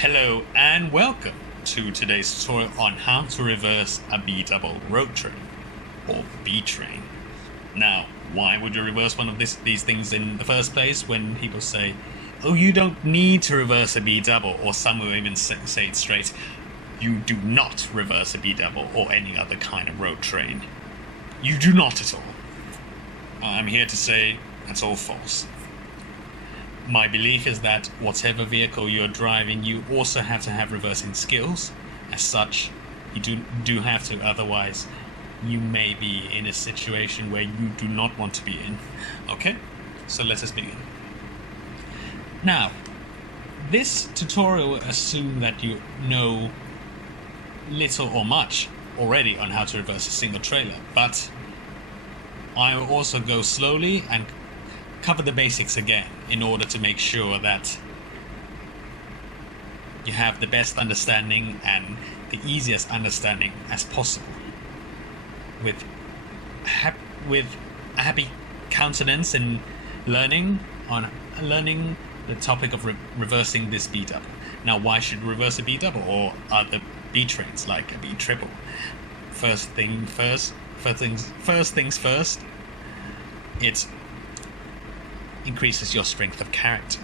Hello and welcome to today's tutorial on how to reverse a B-double road train, or B-train. Now, why would you reverse one of these things in the first place when people say, oh, you don't need to reverse a B-double, or some will even say it straight, you do not reverse a B-double or any other kind of road train. You do not at all. I'm here to say that's all false. My belief is that whatever vehicle you're driving, you also have to have reversing skills. As such, you do have to, otherwise you may be in a situation where you do not want to be in. Okay, so let us begin. Now, this tutorial will assume that you know little or much already on how to reverse a single trailer, but I will also go slowly and cover the basics again in order to make sure that you have the best understanding and the easiest understanding as possible, with a happy countenance in learning the topic of reversing this B-double. Now, why should you reverse a B-double or other B-trains like a B-triple? First things first, it increases your strength of character,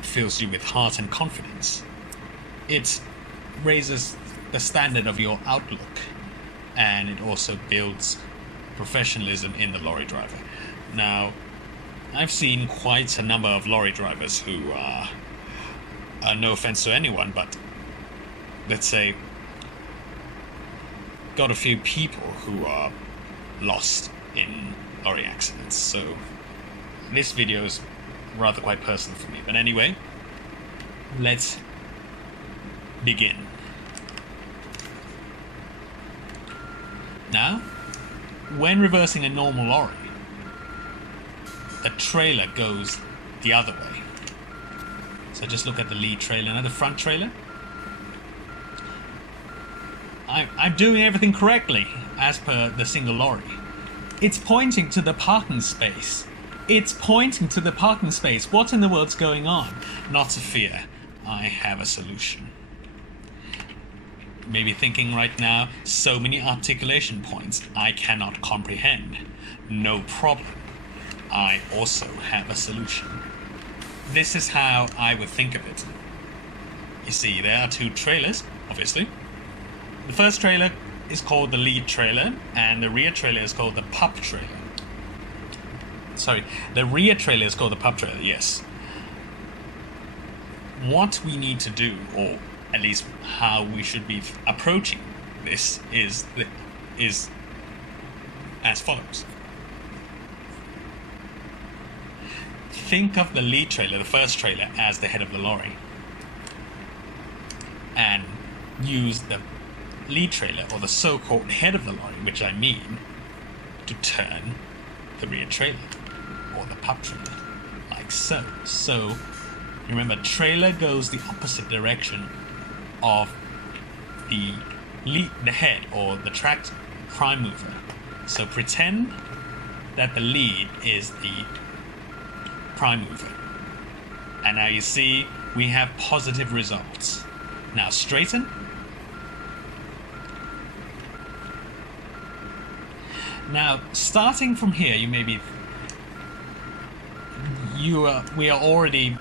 fills you with heart and confidence. It raises the standard of your outlook, and it also builds professionalism in the lorry driver. Now, I've seen quite a number of lorry drivers who are, no offense to anyone, but let's say got a few people who are lost in lorry accidents. So this video is rather quite personal for me. But anyway, let's begin. Now, when reversing a normal lorry, the trailer goes the other way. So just look at the lead trailer. Now the front trailer, I'm doing everything correctly as per the single lorry. It's pointing to the parking space. It's pointing to the parking space. What in the world's going on? Not to fear, I have a solution. Maybe thinking right now, so many articulation points I cannot comprehend. No problem. I also have a solution. This is how I would think of it. You see, there are two trailers, obviously. The first trailer is called the lead trailer, and the rear trailer is called the pup trailer. Sorry, the rear trailer is called the pup trailer, yes. What we need to do, or at least how we should be approaching this, is as follows. Think of the lead trailer, the first trailer, as the head of the lorry, and use the lead trailer, or the so-called head of the lorry, which I mean, to turn the rear trailer, or the pup trailer, like so. So, remember, trailer goes the opposite direction of the head, or the tractor, prime mover. So pretend that the lead is the prime mover. And now you see, we have positive results. Now straighten. Now, starting from here, you may be... we are already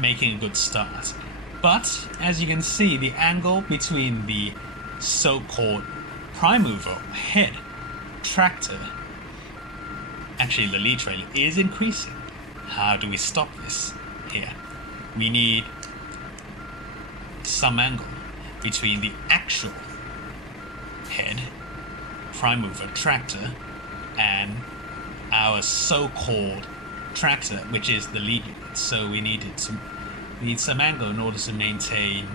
making a good start. But, as you can see, the angle between the so-called prime mover, head, tractor, actually the lead trailer, is increasing. How do we stop this? Here. We need some angle between the actual head, prime mover, tractor, and our so-called tractor, which is the lead unit. So we need some angle in order to maintain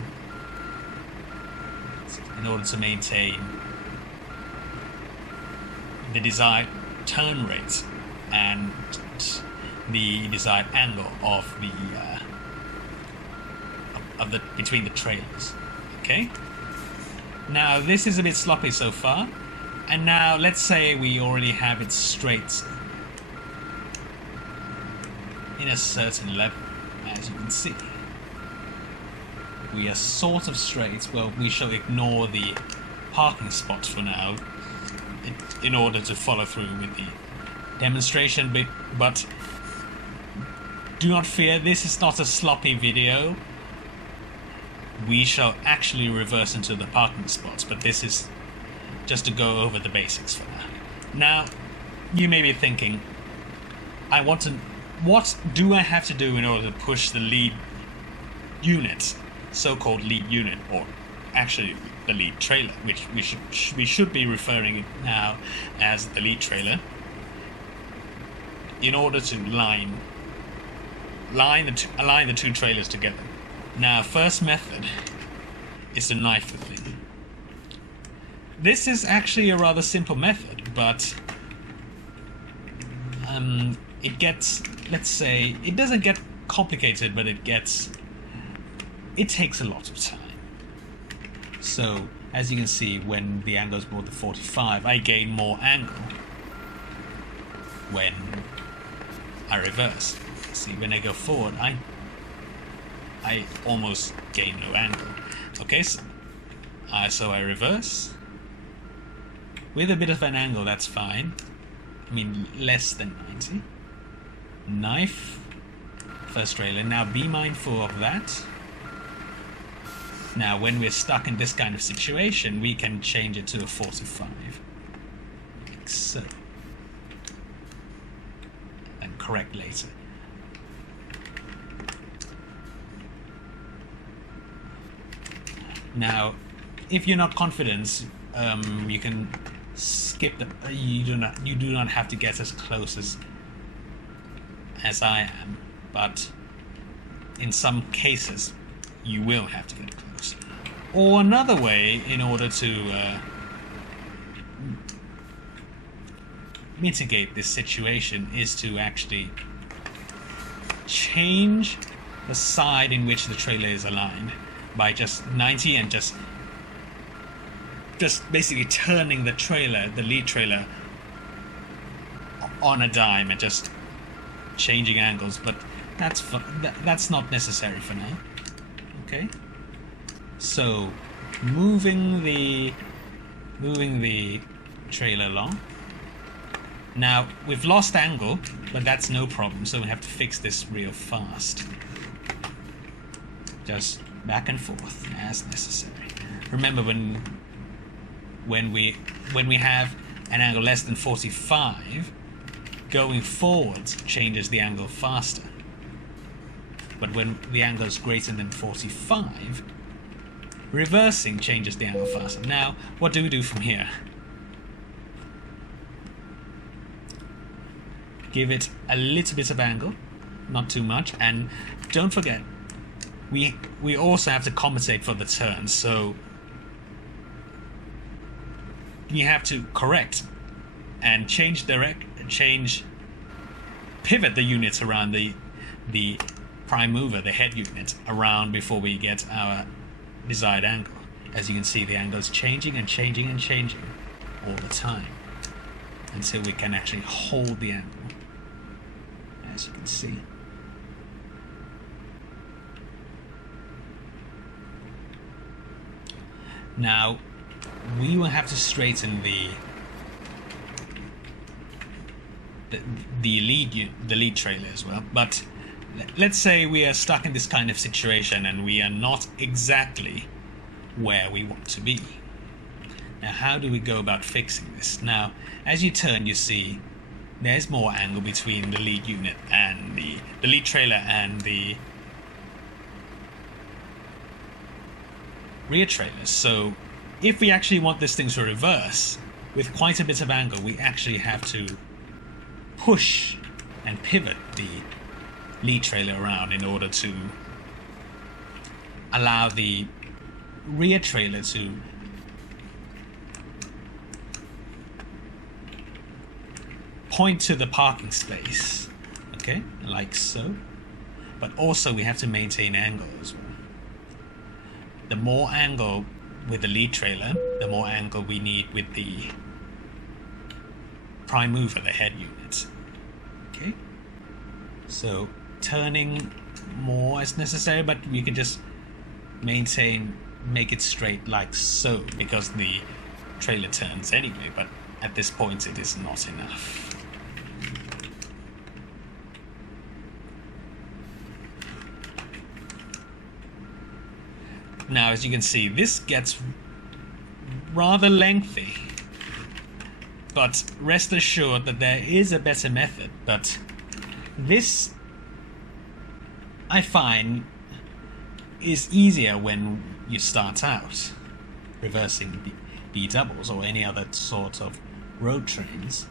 the desired turn rate and the desired angle of the between the trailers. Okay. Now this is a bit sloppy so far, and now let's say we already have it straight in a certain level. as you can see. We are sort of straight. Well, we shall ignore the parking spots for now in order to follow through with the demonstration bit, but do not fear, this is not a sloppy video. We shall actually reverse into the parking spots, but this is just to go over the basics for now. Now, you may be thinking, what do I have to do in order to push the lead unit, so-called lead unit, or actually the lead trailer, which we should be referring it now as the lead trailer, in order to align the two trailers together. Now, first method is to knife the thing. This is actually a rather simple method, but it gets, let's say, it doesn't get complicated, but it takes a lot of time. So, as you can see, when the angle is more than 45, I gain more angle when I reverse. See, when I go forward, I almost gain no angle. Okay, so I reverse. With a bit of an angle, that's fine. I mean, less than 90. Knife. First trailer. Now be mindful of that. Now, when we're stuck in this kind of situation, we can change it to a 45. Like so. And correct later. Now, if you're not confident, you can skip the. You do not have to get as close as I am, but in some cases, you will have to get close. Or another way, in order to mitigate this situation, is to actually change the side in which the trailer is aligned by just 90 and just basically turning the trailer, the lead trailer, on a dime and just changing angles. But that's not necessary for now. Okay, so moving the trailer along. Now we've lost angle, but that's no problem, so we have to fix this real fast. Just back and forth as necessary. Remember, when we have an angle less than 45, going forward changes the angle faster. But when the angle is greater than 45, reversing changes the angle faster. Now, what do we do from here? Give it a little bit of angle, not too much, and don't forget, we also have to compensate for the turn, so we have to correct and pivot the units around the prime mover, the head unit, around before we get our desired angle. As you can see, the angle is changing and changing and changing all the time until we can actually hold the angle, as you can see. Now, we will have to straighten the lead trailer as well, but let's say we are stuck in this kind of situation and we are not exactly where we want to be. Now, how do we go about fixing this? Now, as you turn, you see there's more angle between the lead unit and the lead trailer and the rear trailers. So if we actually want this thing to reverse with quite a bit of angle, we actually have to push and pivot the lead trailer around in order to allow the rear trailer to point to the parking space, okay, like so. But also we have to maintain angle as well. The more angle with the lead trailer, the more angle we need with the prime mover, the head unit. Okay, so turning more as necessary, but you can just make it straight like so, because the trailer turns anyway, but at this point it is not enough. Now, as you can see, this gets rather lengthy, but rest assured that there is a better method. But this, I find, is easier when you start out reversing B doubles or any other sort of road trains.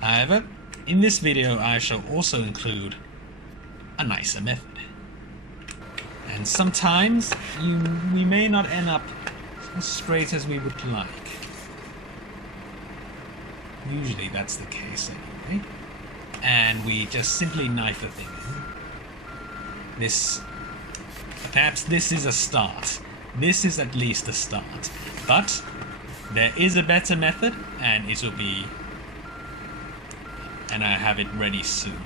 However, in this video I shall also include a nicer method. And sometimes we may not end up as straight as we would like. Usually that's the case anyway. And we just simply knife the thing in. Perhaps this is a start. This is at least a start. But there is a better method, and it will be... and I have it ready soon.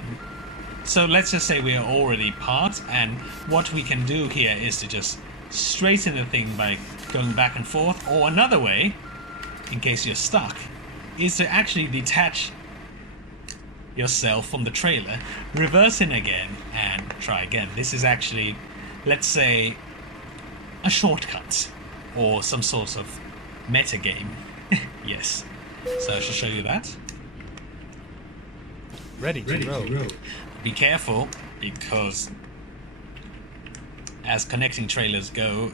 So let's just say we are already parked, and what we can do here is to just straighten the thing by going back and forth, or another way, in case you're stuck, is to actually detach yourself from the trailer, reverse in again, and try again. This is actually, let's say, a shortcut, or some sort of meta game. Yes. So I shall show you that. Ready to roll. Be careful, because as connecting trailers go,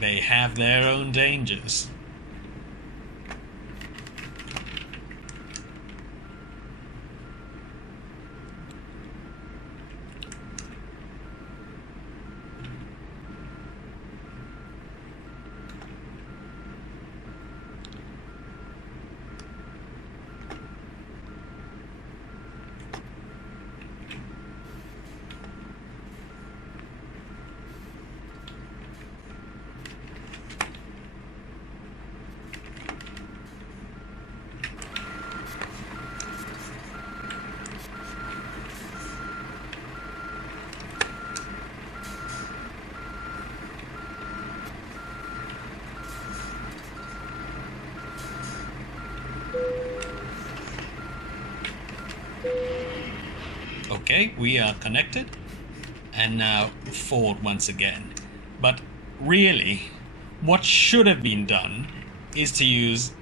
they have their own dangers. Okay, we are connected, and now forward once again. But really, what should have been done is to use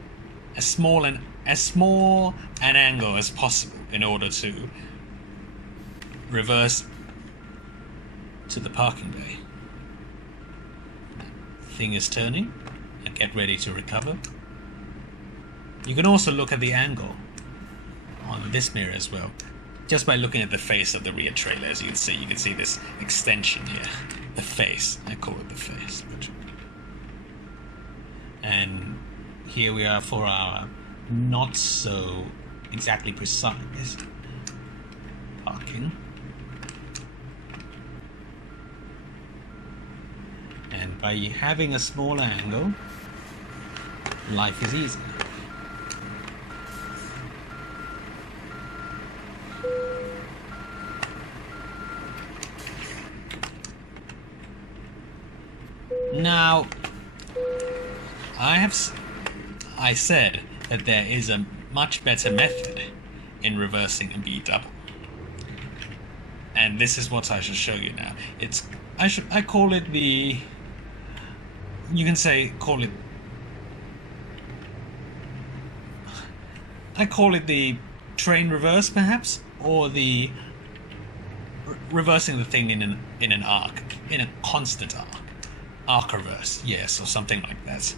as small an angle as possible in order to reverse to the parking bay. Thing is turning, and get ready to recover. You can also look at the angle on this mirror as well. Just by looking at the face of the rear trailer, as you can see this extension here. The face, I call it the face. And here we are for our not so exactly precise parking. And by having a smaller angle, life is easier. Now, I said that there is a much better method in reversing a B double, and this is what I shall show you now. I call it the, you can say I call it the train reverse, perhaps, or the reversing the thing in an arc, in a constant arc reverse, yes, or something like that.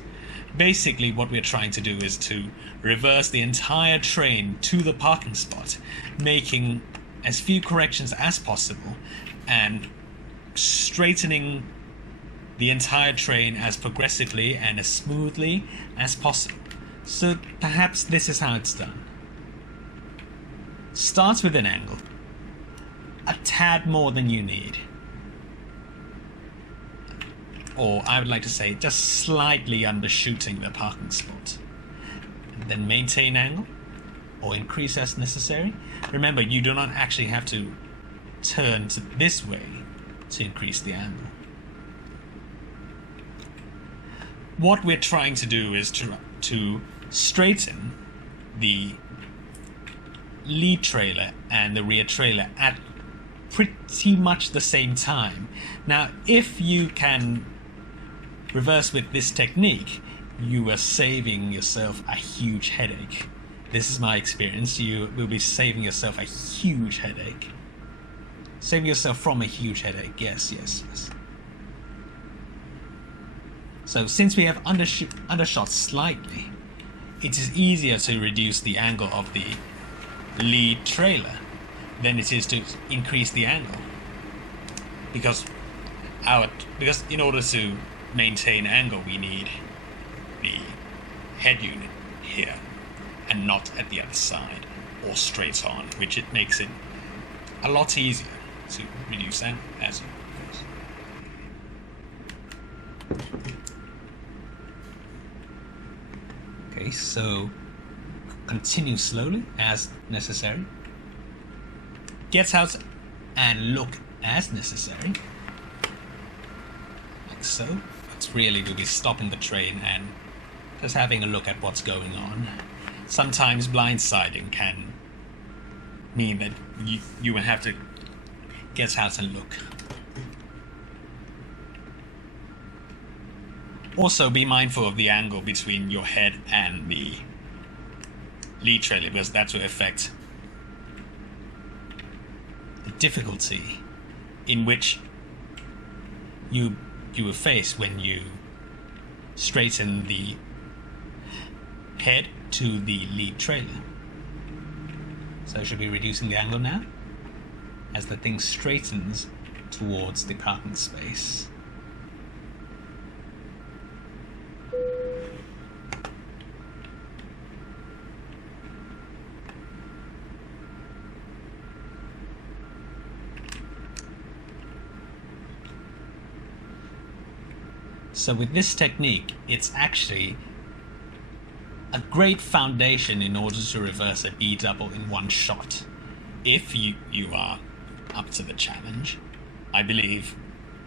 Basically, what we're trying to do is to reverse the entire train to the parking spot, making as few corrections as possible and straightening the entire train as progressively and as smoothly as possible. So perhaps this is how it's done. Start with an angle, a tad more than you need. Or I would like to say just slightly undershooting the parking spot. And then maintain angle, or increase as necessary. Remember, you do not actually have to turn to this way to increase the angle. What we're trying to do is to straighten the lead trailer and the rear trailer at pretty much the same time. Now, if you can reverse with this technique, you are saving yourself a huge headache. This is my experience. You will be saving yourself a huge headache. Saving yourself from a huge headache. Yes. So since we have undershot slightly, it is easier to reduce the angle of the lead trailer than it is to increase the angle. Because in order to maintain angle, we need the head unit here and not at the other side or straight on, which it makes it a lot easier to reduce angle as you reverse. Okay, so continue slowly as necessary. Get out and look as necessary. Like so. It's really good. We'll be stopping the train and just having a look at what's going on. Sometimes blindsiding can mean that you will have to get out and look. Also, be mindful of the angle between your head and the lead trailer, because that will affect the difficulty in which you will face when you straighten the head to the lead trailer. So I should be reducing the angle now as the thing straightens towards the parking space. So with this technique, it's actually a great foundation in order to reverse a B double in one shot. If you are up to the challenge, I believe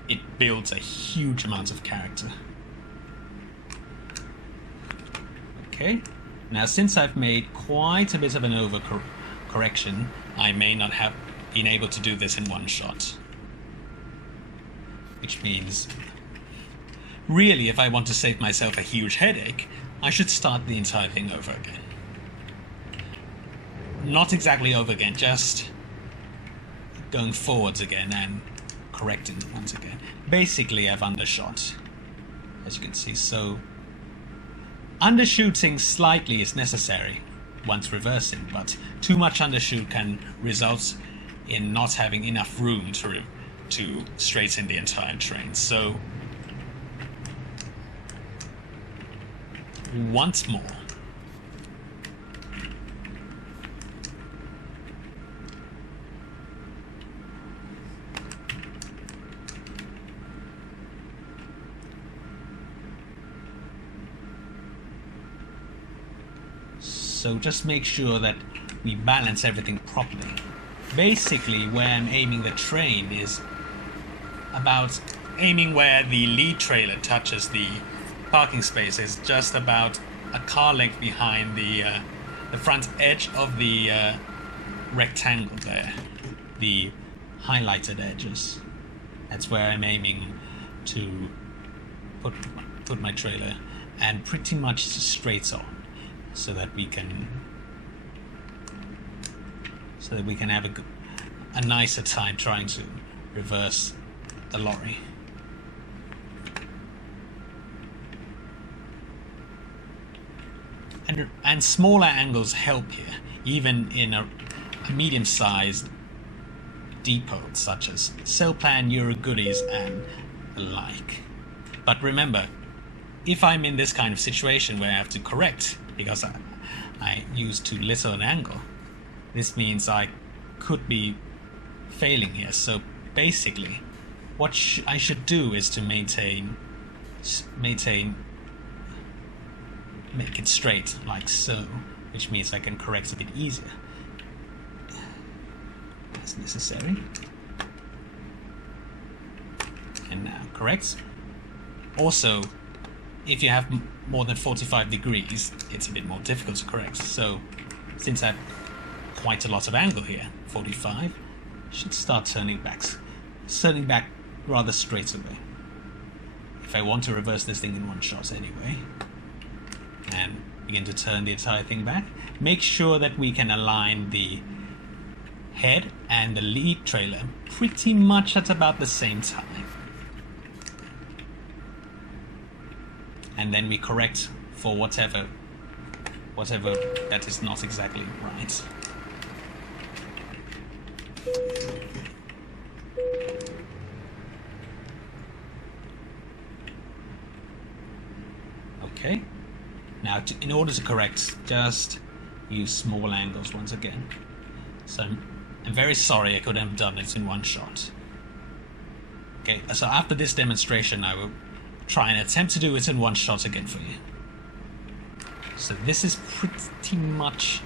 it builds a huge amount of character. Okay, now since I've made quite a bit of an overcorrection, I may not have been able to do this in one shot. Which means, really, if I want to save myself a huge headache, I should start the entire thing over again. Not exactly over again, just going forwards again and correcting once again. Basically, I've undershot, as you can see. So undershooting slightly is necessary once reversing, but too much undershoot can result in not having enough room to straighten the entire train. So once more. So just make sure that we balance everything properly. Basically, where I'm aiming the train is about aiming where the lead trailer touches the parking space, is just about a car length behind the front edge of the rectangle there, the highlighted edges. That's where I'm aiming to put my trailer, and pretty much straight on, so that we can have a nicer time trying to reverse the lorry. And smaller angles help here, even in a medium-sized depot such as Sellplan, Eurogoodies, and the like. But remember, if I'm in this kind of situation where I have to correct because I use too little an angle, this means I could be failing here. So basically, what I should do is to make it straight, like so, which means I can correct a bit easier as necessary. And now correct. Also, if you have more than 45 degrees, it's a bit more difficult to correct. So, since I have quite a lot of angle here, 45, should start turning back rather straight away. If I want to reverse this thing in one shot anyway, and begin to turn the entire thing back, make sure that we can align the head and the lead trailer pretty much at about the same time. And then we correct for whatever that is not exactly right. Okay. Now, in order to correct, just use small angles once again. So I'm very sorry I couldn't have done it in one shot. Okay, so after this demonstration, I will try and attempt to do it in one shot again for you. So this is pretty much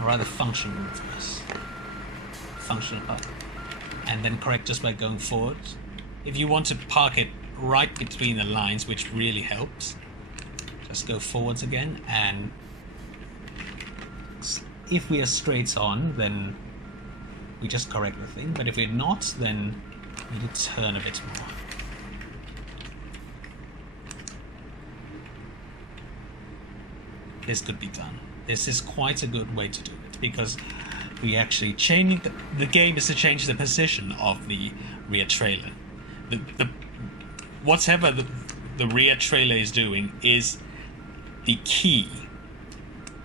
a rather functional reverse. Functional park. And then correct just by going forward. If you want to park it right between the lines, which really helps, just go forwards again, and if we are straight on, then we just correct the thing, but if we're not, then we need to turn a bit more. This could be done. This is quite a good way to do it, because we actually change the game is to change the position of the rear trailer. Whatever the rear trailer is doing is the key,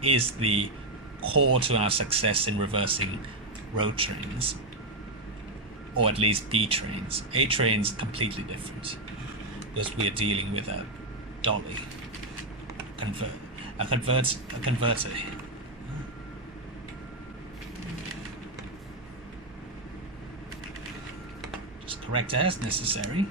is the core to our success in reversing road trains, or at least D trains. A train's completely different, because we are dealing with a dolly, a converter. Just correct as necessary.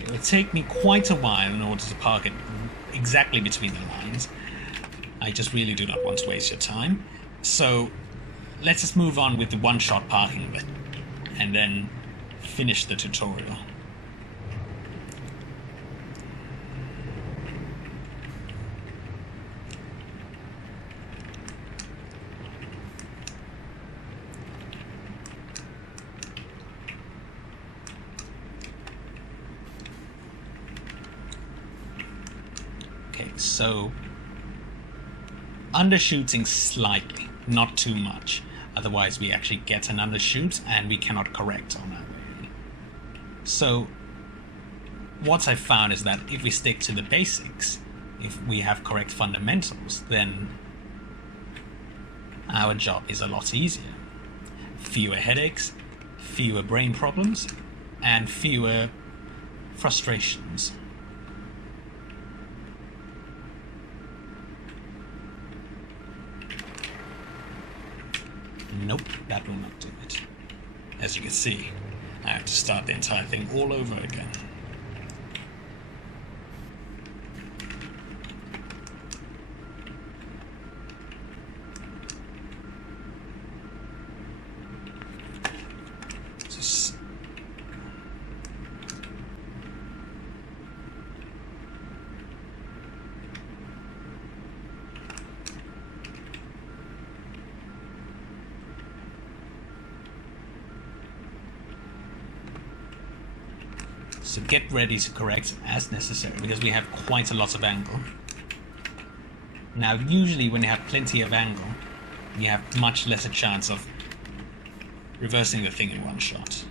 It will take me quite a while in order to park it exactly between the lines. I just really do not want to waste your time. So let's just move on with the one-shot parking bit and then finish the tutorial. So, undershooting slightly, not too much. Otherwise we actually get an undershoot and we cannot correct on that way. So, what I found is that if we stick to the basics, if we have correct fundamentals, then our job is a lot easier. Fewer headaches, fewer brain problems, and fewer frustrations. Nope, that will not do it. As you can see, I have to start the entire thing all over again. So get ready to correct as necessary, because we have quite a lot of angle. Now, usually when you have plenty of angle, you have much less a chance of reversing the thing in one shot.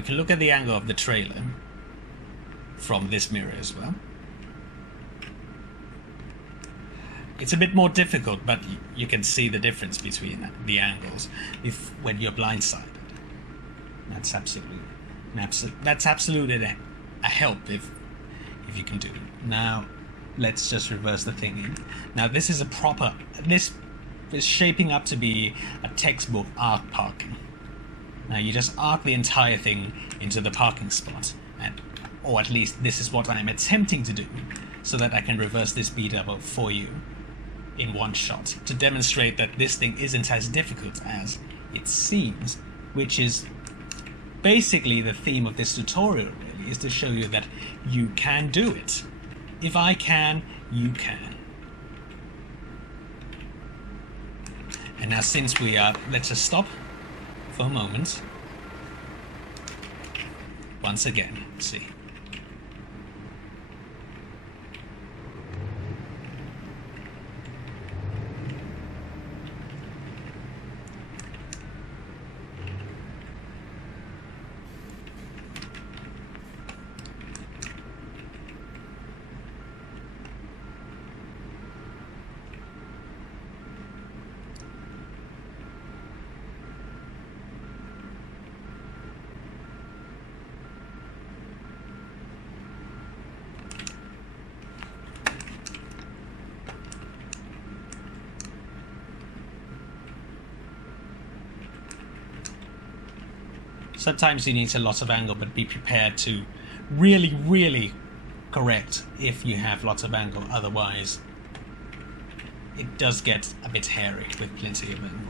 we can look at the angle of the trailer from this mirror as well. It's a bit more difficult, but you can see the difference between the angles when you're blindsided. That's absolutely a help if you can do it. Now, let's just reverse the thing in. Now, this is this is shaping up to be a textbook arc parking. Now, you just arc the entire thing into the parking spot, or at least this is what I'm attempting to do, so that I can reverse this B-double for you in one shot, to demonstrate that this thing isn't as difficult as it seems, which is basically the theme of this tutorial, really, is to show you that you can do it. If I can, you can. And now, since we are, let's just stop for a moment. Once again, let's see. Sometimes you need a lot of angle, but be prepared to really, really correct if you have lots of angle. Otherwise, it does get a bit hairy with plenty of angle.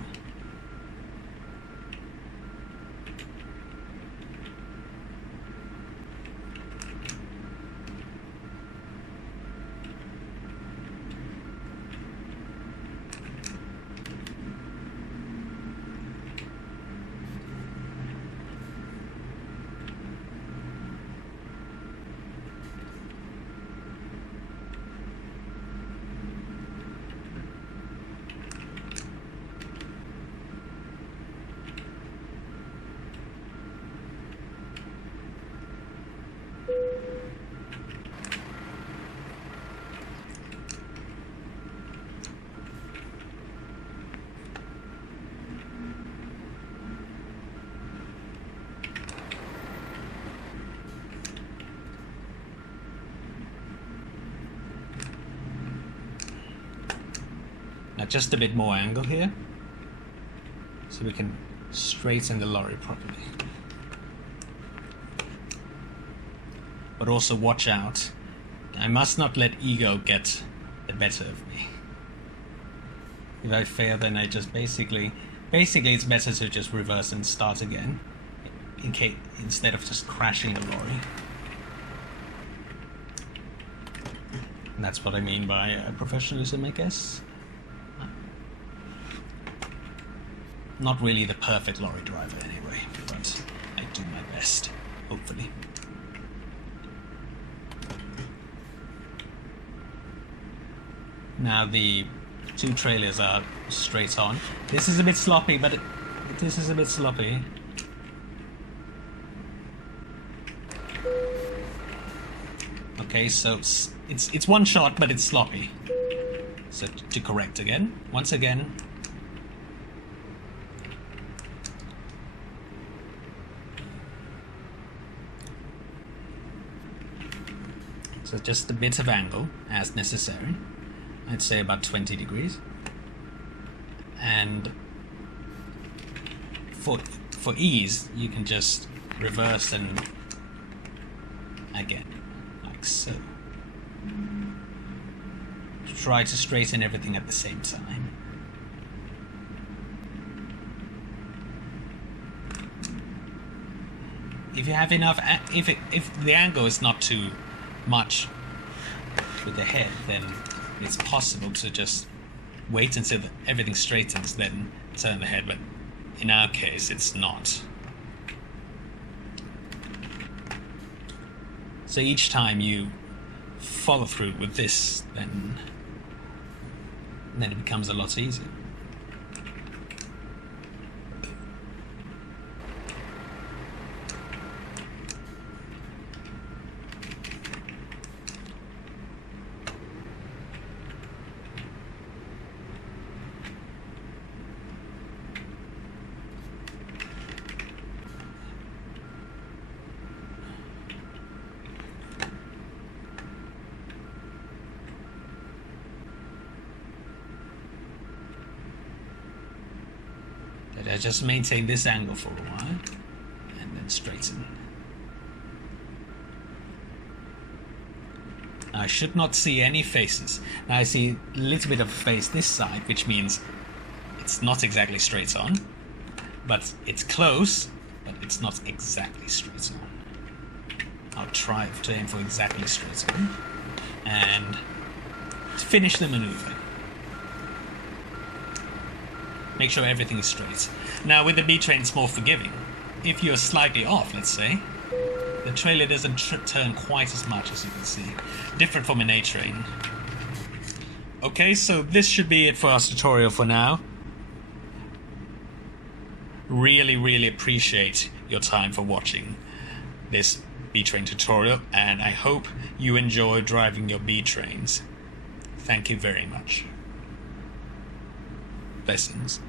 Now just a bit more angle here, so we can straighten the lorry properly. But also watch out, I must not let ego get the better of me. If I fail, then I just basically it's better to just reverse and start again, instead of just crashing the lorry. And that's what I mean by professionalism, I guess. Not really the perfect lorry driver anyway, but I do my best, hopefully. Now the two trailers are straight on. This is a bit sloppy, but this is a bit sloppy. Okay, so it's one shot, but it's sloppy. So to correct again, once again. So just a bit of angle as necessary. I'd say about 20 degrees. And for ease, you can just reverse and again, like so. Try to straighten everything at the same time. If you have enough, if the angle is not too much with the head, then it's possible to just wait until everything straightens, then turn the head, but in our case it's not. So each time you follow through with this, then it becomes a lot easier. just maintain this angle for a while and then straighten. I should not see any faces. Now I see a little bit of a face this side, which means it's not exactly straight on, but it's close, but it's not exactly straight on. I'll try to aim for exactly straight on and finish the maneuver. Make sure everything is straight. Now with the B-train it's more forgiving. If you're slightly off, let's say, the trailer doesn't turn quite as much as you can see. Different from an A-train. Okay, so this should be it for our tutorial for now. Really appreciate your time for watching this B-train tutorial, and I hope you enjoy driving your B-trains. Thank you very much. Blessings.